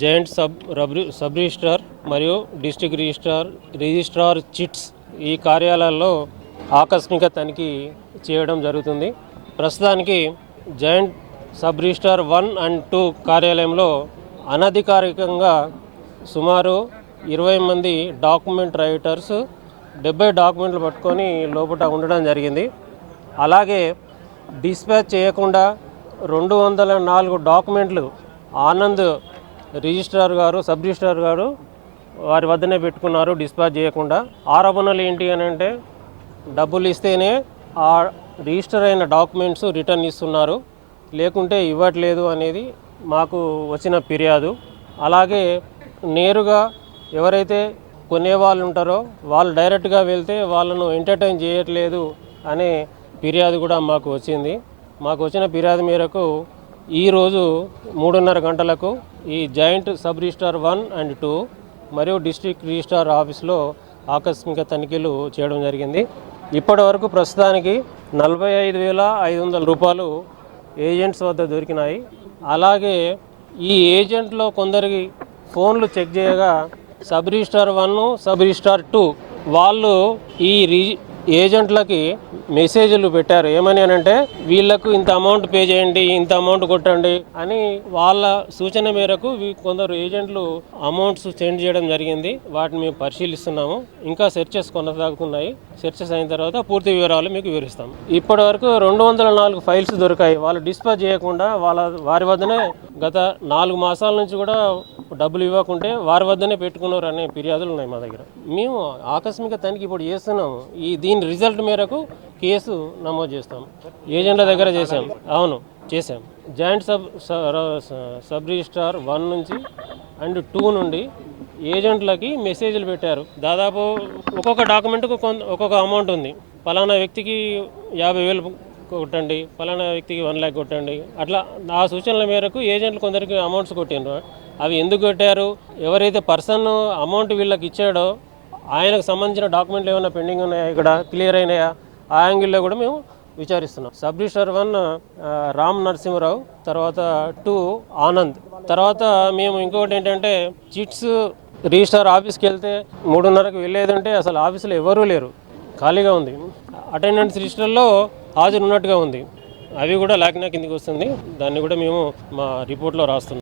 Joint sub registrar మరియు district registrar chits ఈ కార్యాలయాల్లో ఆకస్మిక తనిఖీ చేయడం జరుగుతుంది. ప్రస్తుతానికి జాయింట్ సబ్ రిజిస్ట్రార్ 1 and 2 కార్యాలయంలో అనధికారికంగా సుమారు 20 మంది డాక్యుమెంట్ రైటర్స్ 70 డాక్యుమెంట్లు పట్టుకొని లోపల ఉండడం జరిగింది. అలాగే డిస్పాచ్ చేయకుండా 204 డాక్యుమెంట్లు ఆనంద్ రిజిస్ట్రార్ గారు సబ్ రిజిస్ట్రార్ గారు వారి వద్దనే పెట్టుకున్నారు డిస్పాచ్ చేయకుండా. ఆరోపణలు ఏంటి అని అంటే డబ్బులు ఇస్తేనే ఆ రిజిస్టర్ అయిన డాక్యుమెంట్స్ రిటర్న్ ఇస్తున్నారు, లేకుంటే ఇవ్వట్లేదు అనేది మాకు వచ్చిన ఫిర్యాదు. అలాగే నేరుగా ఎవరైతే కొనేవాళ్ళు ఉంటారో వాళ్ళు డైరెక్ట్గా వెళ్తే వాళ్ళను ఎంటర్టైన్ చేయట్లేదు అనే ఫిర్యాదు కూడా మాకు వచ్చింది. మాకు వచ్చిన ఫిర్యాదు మేరకు ఈరోజు 3:30 గంటలకు ఈ జాయింట్ సబ్ రిజిస్ట్రార్ 1 and 2 మరియు డిస్ట్రిక్ట్ రిజిస్ట్రార్ ఆఫీస్లో ఆకస్మిక తనిఖీలు చేయడం జరిగింది. ఇప్పటి వరకు ప్రస్తుతానికి 45,500 రూపాయలు ఏజెంట్స్ వద్ద దొరికినాయి. అలాగే ఈ ఏజెంట్లో కొందరికి ఫోన్లు చెక్ చేయగా సబ్ రిజిస్ట్రార్ 1, సబ్ రిజిస్ట్రార్ 2 వాళ్ళు ఈ ఏజెంట్లకి మెసేజ్లు పెట్టారు. ఏమని అంటే వీళ్ళకు ఇంత అమౌంట్ పే చేయండి, ఇంత అమౌంట్ కొట్టండి అని వాళ్ళ సూచన మేరకు కొందరు ఏజెంట్లు అమౌంట్స్ సెండ్ చేయడం జరిగింది. వాటిని మేము పరిశీలిస్తున్నాము. ఇంకా సెర్చెస్ కొనసాగుతున్నాయి. సెర్చెస్ అయిన తర్వాత పూర్తి వివరాలు మీకు వివరిస్తాం. ఇప్పటి వరకు 204 ఫైల్స్ దొరికాయి. వాళ్ళు డిస్పాచ్ చేయకుండా వారి వద్దనే గత 4 మాసాల నుంచి కూడా డబ్బులు ఇవ్వకుంటే వారి వద్దనే పెట్టుకున్నారు అనే ఫిర్యాదులు ఉన్నాయి మా దగ్గర. మేము ఆకస్మిక తనిఖీ ఇప్పుడు చేస్తున్నాము. దీని రిజల్ట్ మేరకు కేసు నమోదు చేస్తాం. ఏజెంట్ల దగ్గర చేశాం. అవును, చేశాం. జాయింట్ సబ్ రిజిస్ట్రార్ 1 నుంచి అండ్ 2 నుండి ఏజెంట్లకి మెసేజ్లు పెట్టారు. దాదాపు ఒక్కొక్క డాక్యుమెంట్కు ఒక్కొక్క అమౌంట్ ఉంది. పలానా వ్యక్తికి 50,000 కొట్టండి, పలానా వ్యక్తికి 1 lakh కొట్టండి. అట్లా ఆ సూచనల మేరకు ఏజెంట్లు కొందరికి అమౌంట్స్ కొట్టిండ్రు. అవి ఎందుకు కొట్టారు, ఎవరైతే పర్సన్ అమౌంట్ వీళ్ళకి ఇచ్చాడో ఆయనకు సంబంధించిన డాక్యుమెంట్లు ఏమైనా పెండింగ్ ఉన్నాయా, ఇక్కడ క్లియర్ అయినాయా, ఆ యాంగిల్లో కూడా మేము విచారిస్తున్నాం. సబ్ రిజిస్ట్రార్ 1 రామ్ నరసింహరావు, తర్వాత 2 ఆనంద్. తర్వాత మేము ఇంకొకటి ఏంటంటే చిట్స్ రిజిస్ట్రార్ ఆఫీస్కి వెళ్తే 3:30కి వెళ్ళేదంటే అసలు ఆఫీసులో ఎవరూ లేరు, ఖాళీగా ఉంది. అటెండెన్స్ రిజిస్టర్లో హాజరు ఉన్నట్టుగా ఉంది. అవి కూడా లాగిన కిందికి వస్తుంది. దాన్ని కూడా మేము మా రిపోర్ట్లో రాస్తున్నాం.